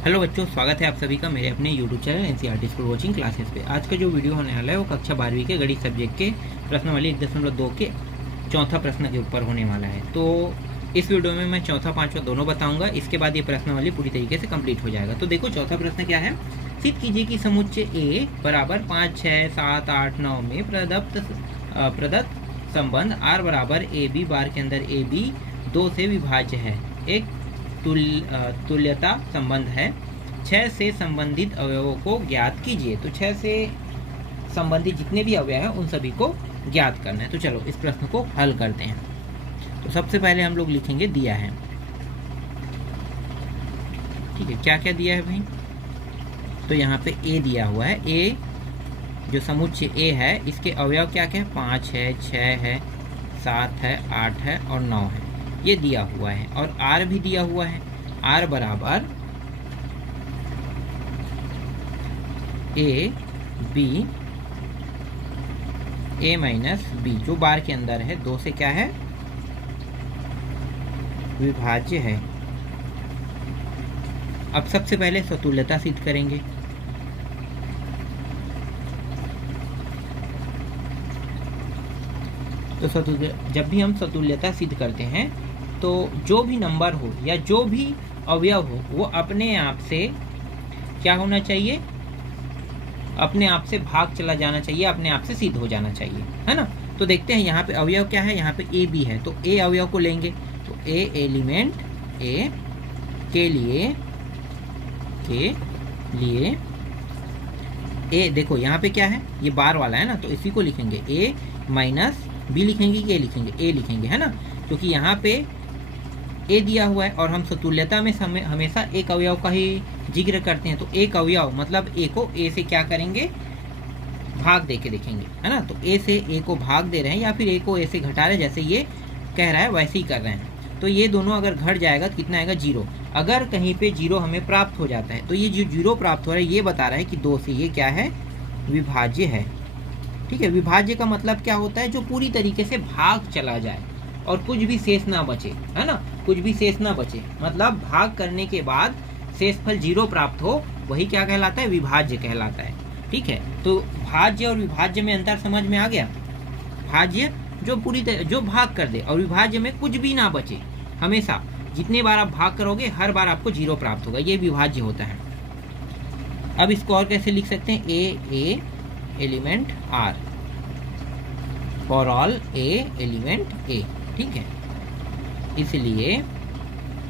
Hello बच्चों, स्वागत है आप सभी का मेरे अपने YouTube channel NCERT school coaching classes पे। आज का जो वीडियो होने वाला है वो कक्षा 12वीं के गणित सब्जेक्ट के प्रश्नावली 1.2 के चौथा प्रश्न के ऊपर होने वाला है। तो इस वीडियो में मैं चौथा पांचवा दोनों बताऊंगा। इसके बाद ये प्रश्नावली पूरी तरीके से कंप्लीट हो जाएगा। तो देखो, चौथा प्रश्न क्या है। सिद्ध कीजिए कि समुच्चय ए बराबर 5, 6, 7, 8, 9 में प्रदत्त संबंध आर बराबर ए बी बार के अंदर ए बी 2 से विभाज्य है। एक तुल्यता संबंध है। 6 से संबंधित अवयवों को ज्ञात कीजिए। तो 6 से संबंधित जितने भी अवयव हैं उन सभी को ज्ञात करना है। तो चलो इस प्रश्न को हल करते हैं। तो सबसे पहले हम लोग लिखेंगे दिया है। ठीक है, क्या क्या दिया है भाई। तो यहाँ पे ए दिया हुआ है। ए जो समुच्चय ए है इसके अवयव क्या क्या है, 5 है, 6 है, 7 है, 8 है और 9 है, ये दिया हुआ है। और आर भी दिया हुआ है। आर बराबर A B A minus B, जो बार के अंदर है 2 से क्या है, विभाज्य है। अब सबसे पहले सतुल्यता सिद्ध करेंगे। तो जब भी हम सतुल्यता सिद्ध करते हैं तो जो भी नंबर हो या जो भी अवयव हो वो अपने आप से क्या होना चाहिए, अपने आप से भाग चला जाना चाहिए, अपने आप से सिद्ध हो जाना चाहिए, है ना। तो देखते हैं यहाँ पे अवयव क्या है। यहाँ पे ए बी है तो ए अवयव को लेंगे। तो ए एलिमेंट ए के लिए ए, देखो यहाँ पे क्या है, ये बार वाला है ना, तो इसी को लिखेंगे। ए माइनस बी लिखेंगे कि ए लिखेंगे, ए लिखेंगे, है ना, क्योंकि यहाँ पे ए दिया हुआ है और हम सतुल्यता में हमेशा एक अवयव का ही जिक्र करते हैं। तो एक अवयव मतलब ए को ए से क्या करेंगे, भाग दे के देखेंगे, है ना। तो ए से ए को भाग दे रहे हैं या फिर ए को ए से घटा रहे हैं, जैसे ये कह रहा है वैसे ही कर रहे हैं। तो ये दोनों अगर घट जाएगा तो कितना आएगा, 0। अगर कहीं पे 0 हमें प्राप्त हो जाता है तो ये जो 0 प्राप्त हो रहा है ये बता रहा है कि 2 से ये क्या है, विभाज्य है। ठीक है, विभाज्य का मतलब क्या होता है, जो पूरी तरीके से भाग चला जाए और कुछ भी शेष ना बचे, है ना, कुछ भी शेष ना बचे, मतलब भाग करने के बाद शेषफल 0 प्राप्त हो, वही क्या कहलाता है, विभाज्य कहलाता है। ठीक है, तो भाज्य और विभाज्य में अंतर समझ में आ गया। भाज्य जो जो भाग कर दे और विभाज्य में कुछ भी ना बचे, हमेशा जितने बार आप भाग करोगे हर बार आपको 0 प्राप्त होगा, ये विभाज्य होता है। अब इसको और कैसे लिख सकते हैं, A element R for all A element A. ठीक है, इसलिए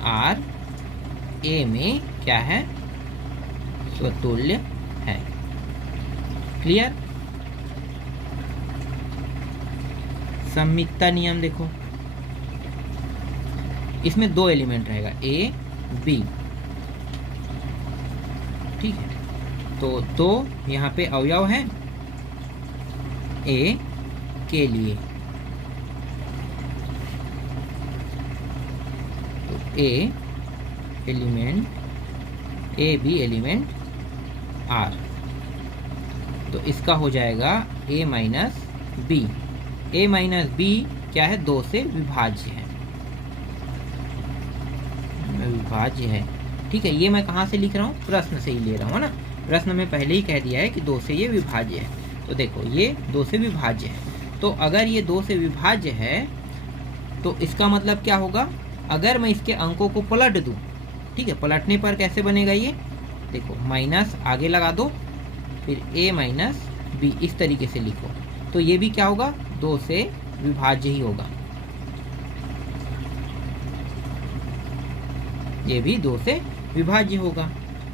आर ए में क्या है, स्वतुल्य है। क्लियर। सममितता नियम देखो, इसमें 2 एलिमेंट रहेगा, ए बी। ठीक है, तो यहाँ पे अवयव है ए के लिए, तो A element A B element R, तो इसका हो जाएगा A minus B. A minus B क्या है, 2 से विभाज्य है, विभाज्य है। ठीक है, ये मैं कहाँ से लिख रहा हूँ, प्रश्न से ही ले रहा हूँ ना। प्रश्न में पहले ही कह दिया है कि 2 से ये विभाज्य है। तो देखो ये 2 से विभाज्य है। तो अगर ये 2 से विभाज्य है तो इसका मतलब क्या होगा, अगर मैं इसके अंकों को पलट दूं, ठीक है, पलटने पर कैसे बनेगा ये, देखो माइनस आगे लगा दो, फिर ए माइनस बी, इस तरीके से लिखो। तो ये भी क्या होगा, 2 से विभाज्य ही होगा, ये भी 2 से विभाज्य होगा।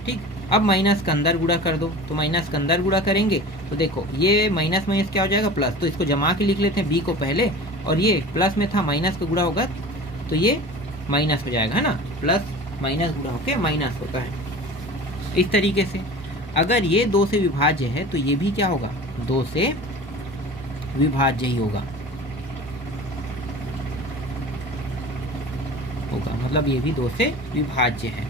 ठीक, अब माइनस का अंदर गुणा कर दो। तो माइनस का अंदर गुणा करेंगे तो देखो ये माइनस माइनस क्या हो जाएगा, प्लस। तो इसको जमा के लिख लेते हैं बी को पहले, और ये प्लस में था, माइनस का गुणा होगा तो ये माइनस हो जाएगा, है ना। प्लस माइनस गुणा होके माइनस होता है। इस तरीके से अगर ये 2 से विभाज्य है तो ये भी क्या होगा, 2 से विभाज्य ही होगा, मतलब ये भी 2 से विभाज्य है।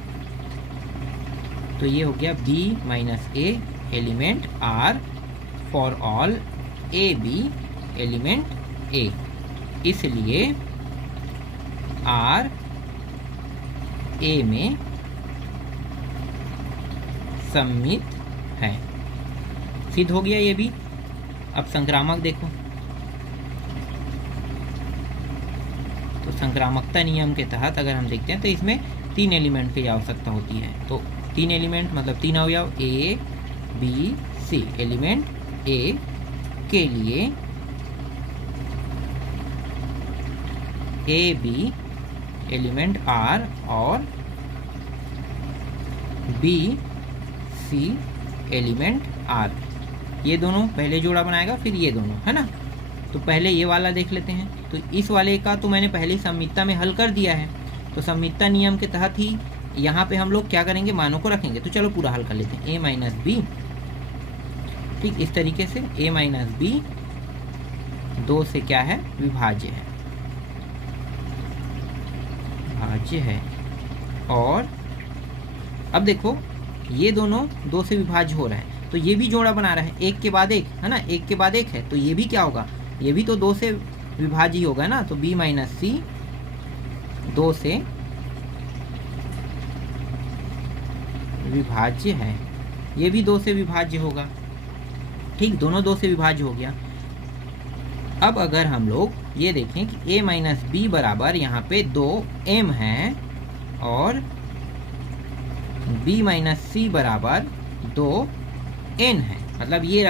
तो ये हो गया b minus A element R for all A B element A. इसलिए आर ए में सममित है। सिद्ध हो गया ये भी। अब संक्रामक देखो, तो संक्रामकता नियम के तहत अगर हम देखते हैं तो इसमें 3 एलिमेंट की आवश्यकता होती है। तो 3 एलिमेंट मतलब 3 अवयव ए बी सी। एलिमेंट ए के लिए ए बी एलिमेंट आर और बी सी एलिमेंट आर, ये दोनों पहले जोड़ा बनाएगा, फिर ये दोनों, है ना। तो पहले ये वाला देख लेते हैं। तो इस वाले का तो मैंने पहले सममितता में हल कर दिया है। तो सममितता नियम के तहत ही यहाँ पे हम लोग क्या करेंगे, मानों को रखेंगे। तो चलो पूरा हल कर लेते हैं। ए माइनस बी, ठीक इस तरीके से ए माइनस बी 2 से क्या है, विभाज्य है, विभाज्य है। और अब देखो ये दोनों 2 से विभाज्य हो रहा है, तो ये भी जोड़ा बना रहा है, एक के बाद एक, है ना, एक के बाद एक है। तो ये भी क्या होगा, ये भी तो 2 से विभाज्य होगा ना। तो b माइनस सी 2 से विभाज्य है, ये भी 2 से विभाज्य होगा, ठीक, दोनों 2 से विभाज्य हो गया। अब अगर हम लोग ये देखें कि a माइनस बी बराबर यहाँ पे 2m है और b माइनस सी बराबर 2n है, मतलब ये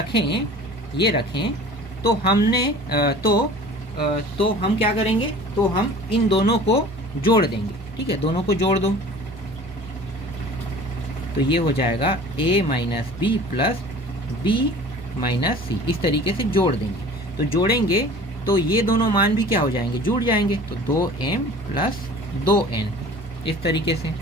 रखें तो हमने तो हम क्या करेंगे, तो हम इन दोनों को जोड़ देंगे, ठीक है, दोनों को जोड़ दो। तो ये हो जाएगा a minus B plus b minus C, इस तरीके से जोड़ देंगे। तो जोड़ेंगे तो ये दोनों मान भी क्या हो जाएंगे, जुड़ जाएंगे। तो 2m प्लस 2n, इस तरीके से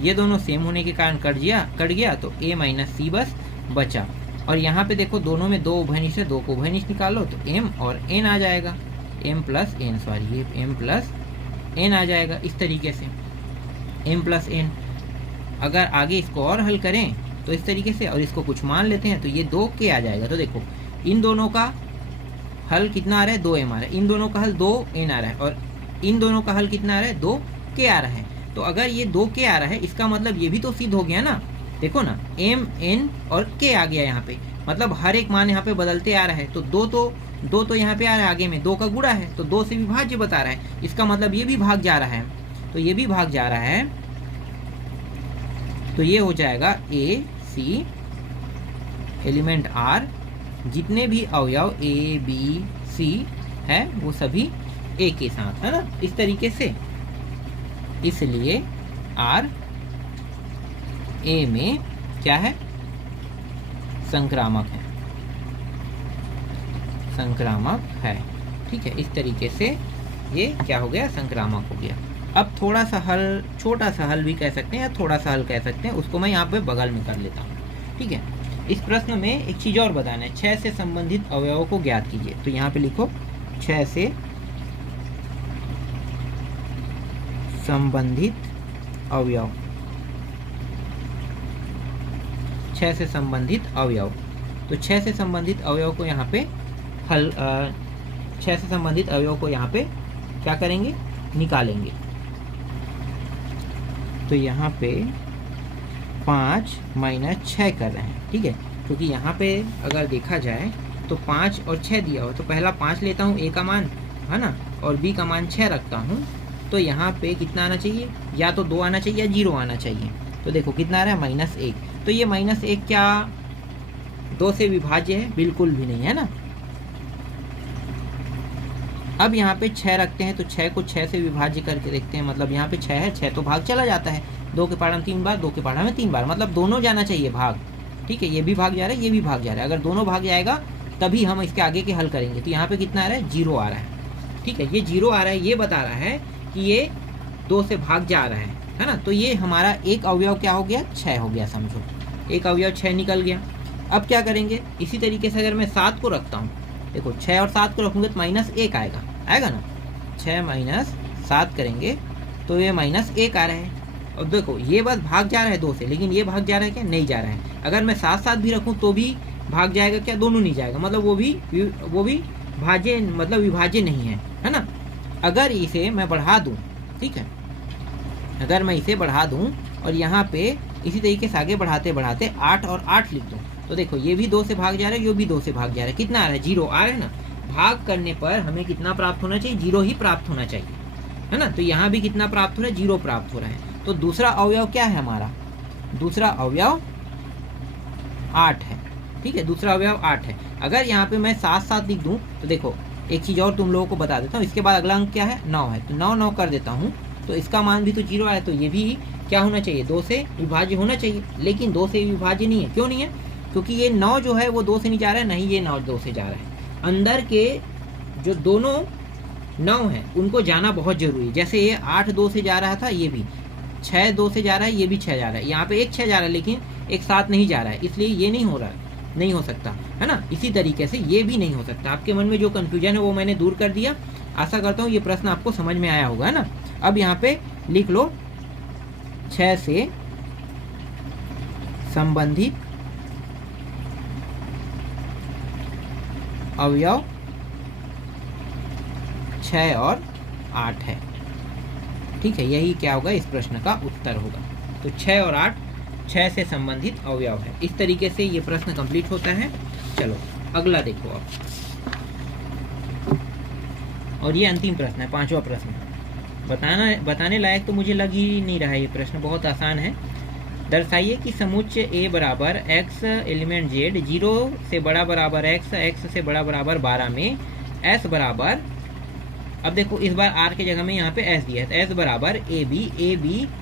ये दोनों सेम होने के कारण कट गया। तो a माइनस सी बस बचा। और यहाँ पे देखो दोनों में 2 उभयनिष्ठ है, 2 को उभयनिष्ठ निकालो तो m और n आ जाएगा, m प्लस n, सॉरी ये m प्लस n आ जाएगा, इस तरीके से m प्लस n। अगर आगे इसको और हल करें तो इस तरीके से, और इसको कुछ मान लेते हैं तो ये 2k आ जाएगा। तो देखो इन दोनों का हल कितना आ रहा है, 2m आ रहा है, इन दोनों का हल 2n आ रहा है, और इन दोनों का हल कितना आ रहा है, 2k आ रहा है। तो अगर ये 2k आ रहा है, इसका मतलब ये भी तो सिद्ध हो गया ना। देखो ना m n और k आ गया यहाँ पे, मतलब हर एक मान यहाँ पे बदलते आ रहा है। तो दो तो यहाँ पे आ रहा है, आगे में 2 का गुणा है, तो 2 से विभाज्य बता रहा है, इसका मतलब ये भी भाग जा रहा है। तो ये भी भाग जा रहा है, तो ये हो जाएगा a c एलिमेंट r, जितने भी अवयव a b c है वो सभी a के साथ, है ना, इस तरीके से। इसलिए r a में क्या है, संक्रामक है, संक्रामक है, ठीक है, इस तरीके से ये क्या हो गया, संक्रामक हो गया। अब थोड़ा सा हल, छोटा सा हल भी कह सकते हैं या थोड़ा सा हल कह सकते हैं, उसको मैं यहाँ पे बगल में कर लेता हूँ, ठीक है। इस प्रश्न में एक चीज़ और बताना है, 6 से संबंधित अवयवों को ज्ञात कीजिए। तो यहाँ पे लिखो 6 से संबंधित अवयव, 6 से संबंधित अवयव। तो 6 से संबंधित अवयव को यहाँ पे हल 6 से संबंधित अवयव को यहाँ पे क्या करेंगे, निकालेंगे। तो यहाँ पे 5 माइनस 6 कर रहे हैं, ठीक है, क्योंकि यहाँ पे अगर देखा जाए तो 5 और 6 दिया हो, तो पहला 5 लेता हूँ a का मान, है ना, और b का मान 6 रखता हूँ। तो यहाँ पे कितना आना चाहिए, या तो 2 आना चाहिए या 0 आना चाहिए। तो देखो कितना आ रहा है, -1। तो ये -1 क्या 2 से विभाज्य है, बिल्कुल भी नहीं, है ना। अब यहाँ पे 6 रखते हैं, तो 6 को 6 से विभाज्य करके देखते हैं, मतलब यहाँ पे 6 है, 6 तो भाग चला जाता है, 2 के पहाड़ा में 3 बार, 2 के पहाड़ा में 3 बार, मतलब दोनों जाना चाहिए भाग, ठीक है, ये भी भाग जा रहा है, ये भी भाग जा रहा है। अगर दोनों भाग जाएगा तभी हम इसके आगे के हल करेंगे। तो यहाँ पे कितना आ रहा है, 0 आ रहा है, ठीक है, ये 0 आ रहा है, ये बता रहा है कि ये 2 से भाग जा रहा है ना। तो ये हमारा एक अवयव क्या हो गया, 6 हो गया, समझो एक अवयव 6 निकल गया। अब क्या करेंगे, इसी तरीके से अगर मैं 7 को रखता हूँ, देखो 6 और 7 को रखूँगे तो -1 आएगा ना, 6 माइनस 7 करेंगे तो ये -1 आ रहा है। और देखो ये बस भाग जा रहा है 2 से, लेकिन ये भाग जा रहा है क्या, नहीं जा रहा है। अगर मैं 7 भी रखूँ तो भी भाग जाएगा क्या, दोनों नहीं जाएगा, मतलब वो भी भाज्य, मतलब विभाज्य नहीं है ना। अगर इसे मैं बढ़ा दूँ, ठीक है, अगर मैं इसे बढ़ा दूँ और यहाँ पे इसी तरीके से आगे बढ़ाते बढ़ाते 8 और 8 लिख दूँ तो देखो ये भी 2 से भाग जा रहा है, ये भी 2 से भाग जा रहा है, कितना आ रहा है 0 आ रहा है ना। भाग करने पर हमें कितना प्राप्त होना चाहिए, 0 ही प्राप्त होना चाहिए, है ना। तो यहाँ भी कितना प्राप्त हो रहा है, 0 प्राप्त हो रहा है। तो दूसरा अवयव क्या है हमारा, दूसरा अवयव 8 है, ठीक है, दूसरा अवयव 8 है। अगर यहाँ पे मैं 7 लिख दूँ तो देखो एक चीज़ और तुम लोगों को बता देता हूँ, इसके बाद अगला अंक क्या है 9 है, तो 9 कर देता हूँ तो इसका मान भी तो 0 आया, तो ये भी क्या होना चाहिए 2 से विभाज्य होना चाहिए, लेकिन 2 से विभाज्य नहीं है। क्यों नहीं है, क्योंकि ये 9 जो है वो 2 से नहीं जा रहा है, नहीं ये 9 2 से जा रहा है। अंदर के जो दोनों 9 है उनको जाना बहुत जरूरी है। जैसे ये 8 2 से जा रहा था, ये भी 6 2 से जा रहा है, ये भी 6 जा रहा है, यहाँ पे एक 6 जा रहा है लेकिन एक 7 नहीं जा रहा है, इसलिए ये नहीं हो रहा है, नहीं हो सकता, है ना। इसी तरीके से ये भी नहीं हो सकता। आपके मन में जो कंफ्यूजन है वो मैंने दूर कर दिया। आशा करता हूँ ये प्रश्न आपको समझ में आया होगा, है ना। अब यहाँ पे लिख लो 6 से संबंधित अवयव 6 और 8 है, ठीक है, यही क्या होगा इस प्रश्न का उत्तर होगा। तो 6 और 8 6 से संबंधित अवयव है। इस तरीके से ये प्रश्न कंप्लीट होता है। चलो अगला देखो अब, और ये अंतिम प्रश्न है, 5वां प्रश्न। बताने लायक तो मुझे लग ही नहीं रहा है, ये प्रश्न बहुत आसान है। दर्शाइए कि समुच्चय A बराबर x एलिमेंट Z 0 से बड़ा बराबर x, x से बड़ा बराबर 12 में s बराबर, अब देखो इस बार r के जगह में यहाँ पे s दिया है, तो s बराबर a b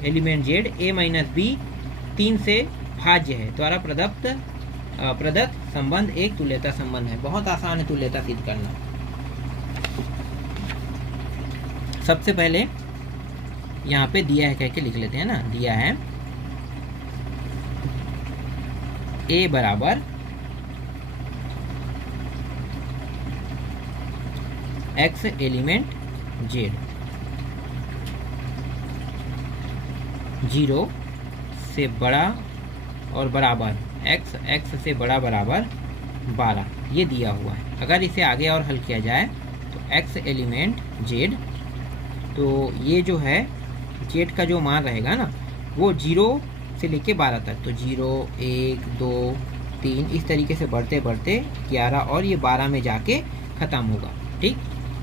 element Z a minus b 3 से भाज्य है, द्वारा प्रदत्त संबंध एक तुल्यता संबंध है। बहुत आसान है तुल्यता सिद्ध करना। सबसे पहले यहाँ पे दिया है कह के लिख लेते हैं ना, दिया है a बराबर x एलिमेंट Z 0 से बड़ा और बराबर x से बड़ा बराबर 12, ये दिया हुआ है। अगर इसे आगे और हल किया जाए तो x एलिमेंट Z, तो ये जो है Z का जो मान रहेगा ना वो 0 से लेके 12 तक, तो 0 1 2 3 इस तरीके से बढ़ते बढ़ते 11 और ये 12 में जाके ख़त्म होगा, ठीक।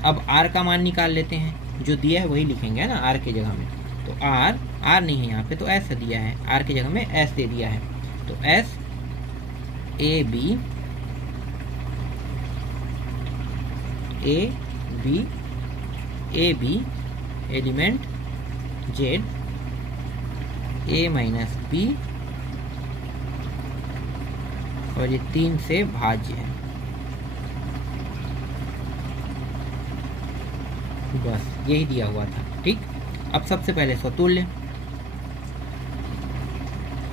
अब r का मान निकाल लेते हैं, जो दिया है वही लिखेंगे, है ना, r के जगह में। तो r नहीं है यहाँ पे, तो s दिया है, r की जगह में s दे दिया है, तो s a b element Z a minus b, और ये 3 से भाज्य है, बस यही दिया हुआ था, ठीक। अब सबसे पहले स्वतुल्य,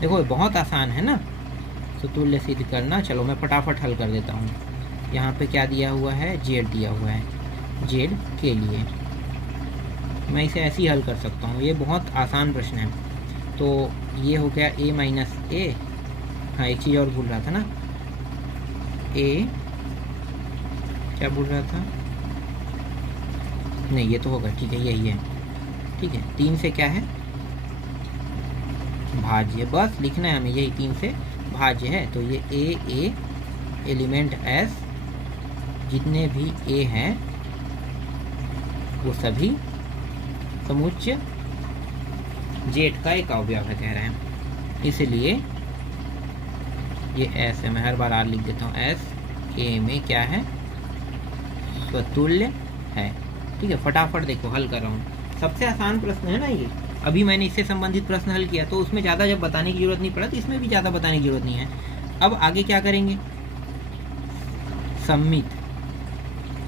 देखो बहुत आसान है ना स्वतुल्य सिद्ध करना। चलो मैं फटाफट हल कर देता हूँ। यहाँ पे क्या दिया हुआ है, Z दिया हुआ है, Z के लिए मैं इसे ऐसे ही हल कर सकता हूँ, ये बहुत आसान प्रश्न है। तो ये हो गया a माइनस a, हाँ एक चीज़ और भूल रहा था ना, a क्या भूल रहा था, नहीं ये तो होगा, ठीक है यही है, ठीक है। 3 से क्या है भाज्य, बस लिखना है हमें, यही 3 से भाज्य है। तो ये a एलिमेंट s, जितने भी a हैं वो सभी समुच्चय Z का एक अवयव है कह रहे हैं, इसलिए ये s है, मैं हर बार r लिख देता हूँ, s a में क्या है स्वतुल्य है, ठीक है। फटाफट देखो हल कर रहा हूँ, सबसे आसान प्रश्न है ना ये। अभी मैंने इससे संबंधित प्रश्न हल किया तो उसमें ज़्यादा जब बताने की जरूरत नहीं पड़ा, तो इसमें भी ज़्यादा बताने की जरूरत नहीं है। अब आगे क्या करेंगे, सम्मित,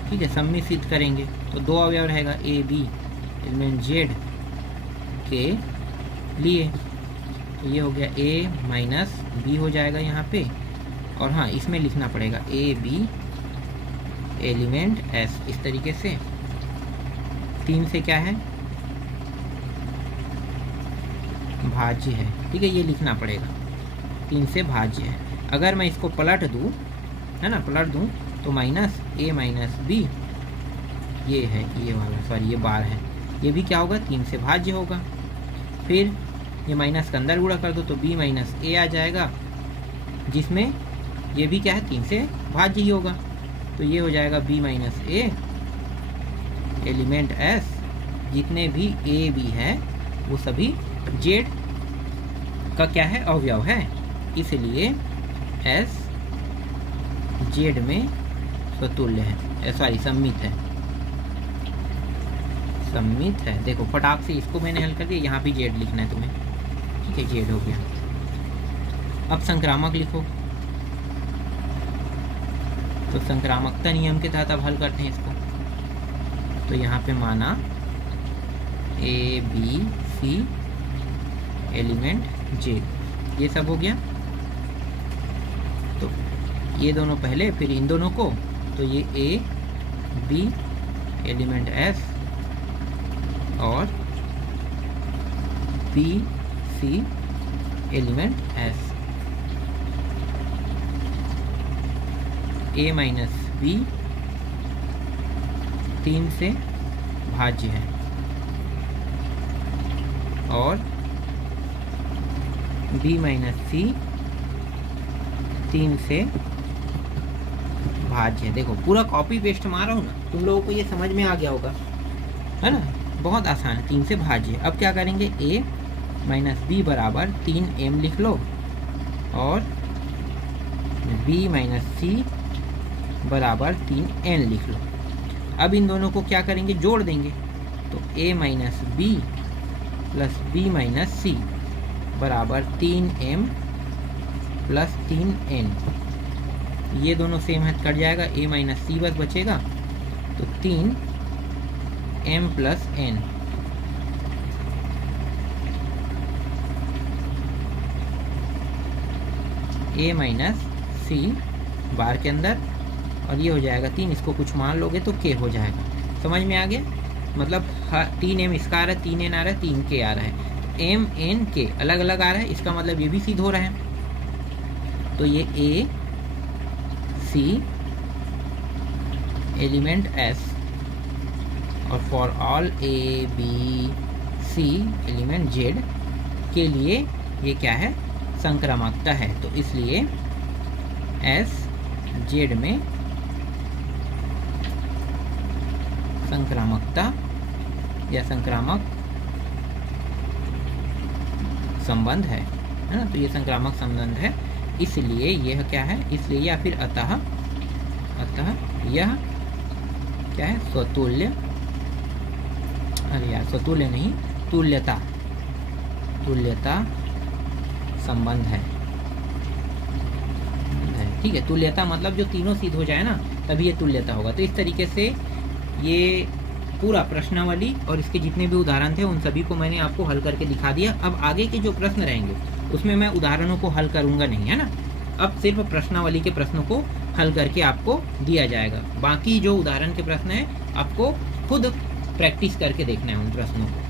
ठीक है, सम्मित सिद्ध करेंगे। तो 2 अवयव रहेगा a b एलिमेंट Z के लिए, तो ये हो गया a माइनस b हो जाएगा यहाँ पे, और हाँ इसमें लिखना पड़ेगा a b एलिमेंट s, इस तरीके से। 3 से क्या है भाज्य है, ठीक है, ये लिखना पड़ेगा, 3 से भाज्य है। अगर मैं इसको पलट दूँ, है ना, पलट दूँ तो माइनस a माइनस b, ये है ये वाला, सॉरी ये बार है, ये भी क्या होगा 3 से भाज्य होगा। फिर ये माइनस का अंदर गुणा कर दो तो b माइनस a आ जाएगा, जिसमें ये भी क्या है 3 से भाज्य ही होगा। तो ये हो जाएगा b minus a element s, जितने भी a b है वो सभी z का क्या है अवयव है, इसलिए s z में स्वतुल्य है, सॉरी सममित है, सममित है। देखो फटाक से इसको मैंने हल कर दिया, यहाँ भी z लिखना है तुम्हें, ठीक है z हो गया। अब संक्रामक लिखो, तो संक्रामकता नियम के तहत अब हल करते हैं इसको। तो यहाँ पे माना a b c element z, ये सब हो गया। तो ये दोनों पहले, फिर इन दोनों को, तो ये a b एलिमेंट s और b c element s, a minus b 3 से भाज्य है और b माइनस c 3 से भाज्य है। देखो पूरा कॉपी पेस्ट मार रहा हूँ ना, तुम लोगों को ये समझ में आ गया होगा, है ना, बहुत आसान है, 3 से भाज्य है। अब क्या करेंगे, a माइनस b बराबर 3m लिख लो और b माइनस c बराबर 3n लिख लो। अब इन दोनों को क्या करेंगे, जोड़ देंगे, तो a minus b plus b minus c बराबर 3m प्लस 3n, ये दोनों सेम है, कट जाएगा, a माइनस c बस बचेगा, तो 3m plus n, a minus c बार के अंदर, और ये हो जाएगा 3, इसको कुछ मान लोगे तो k हो जाएगा। समझ में आ गया, मतलब 3m इसका आ रहा है, 3n आ रहा है, 3k आ रहा है, m n k अलग अलग आ रहा है, इसका मतलब ये भी सिद्ध हो रहा है। तो ये a c एलिमेंट s और for all a b c element z के लिए ये क्या है, संक्रामकता है। तो इसलिए s z में संक्रामकता या संक्रामक संबंध है ना, तो ये संक्रामक संबंध है, इसलिए यह क्या है, इसलिए या फिर अतः यह क्या है, स्वतुल्य, अरे यार स्वतुल्य नहीं, तुल्यता संबंध है, ठीक है। तुल्यता मतलब जो तीनों सिद्ध हो जाए ना, तभी ये तुल्यता होगा। तो इस तरीके से ये पूरा प्रश्नावली और इसके जितने भी उदाहरण थे उन सभी को मैंने आपको हल करके दिखा दिया। अब आगे के जो प्रश्न रहेंगे उसमें मैं उदाहरणों को हल करूंगा नहीं, है ना, अब सिर्फ प्रश्नावली के प्रश्नों को हल करके आपको दिया जाएगा। बाकी जो उदाहरण के प्रश्न हैं आपको खुद प्रैक्टिस करके देखना है उन प्रश्नों को।